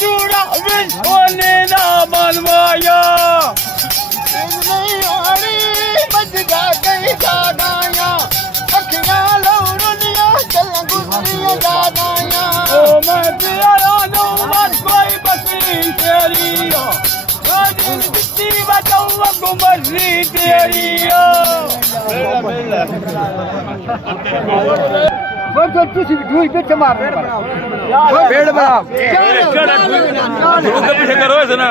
चूड़ा सोने दा बनवाया आड़ी बजगा गई गागाया अखियां लौड़निया चलन गुजरिया गागाया ओ मैं प्यारा नो मत कोई बकरी तेरी दी बचाऊं गुमरी तेरी वो तुसी ढूई पे मार पेड़ बड़ा पीछे करो ना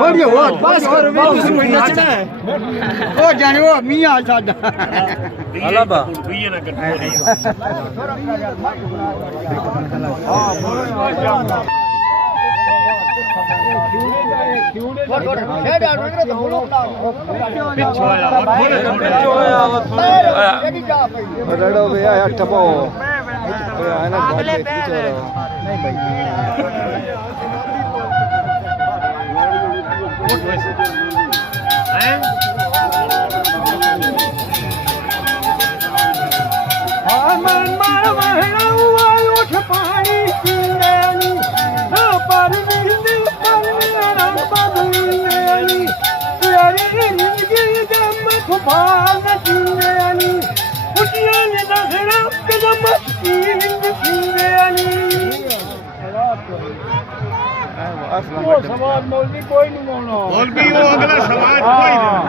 थोड़ी हो पास करो नचना है ओ जाने वो मियां सादा अलाबा रड़ो भी आया टपो है ना समाज मौलवी कोई नहीं मानो मौलवी वो अगला समाज कोई नहीं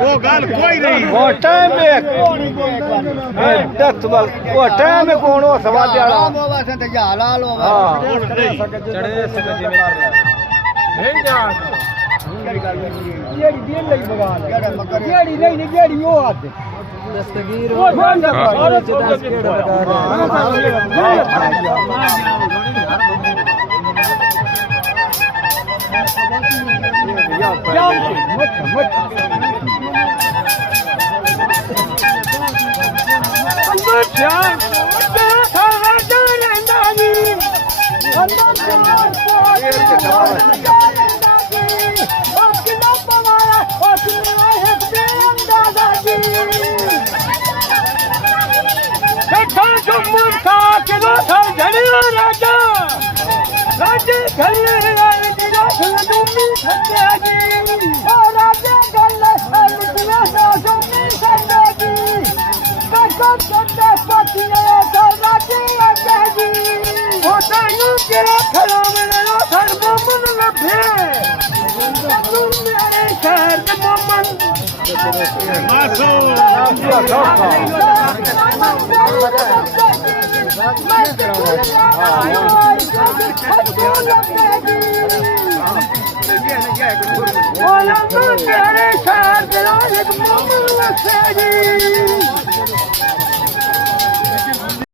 वो गाल कोई नहीं वो टाइम में दस बार वो टाइम में कौन हो समाज वाला होगा से तो हालाल होगा हां चढ़े से में नहीं जा ये दिन लई बगाल गेड़ी नहीं गेड़ी वो आते दस्तगीर वो बंद और 10 केड़ बता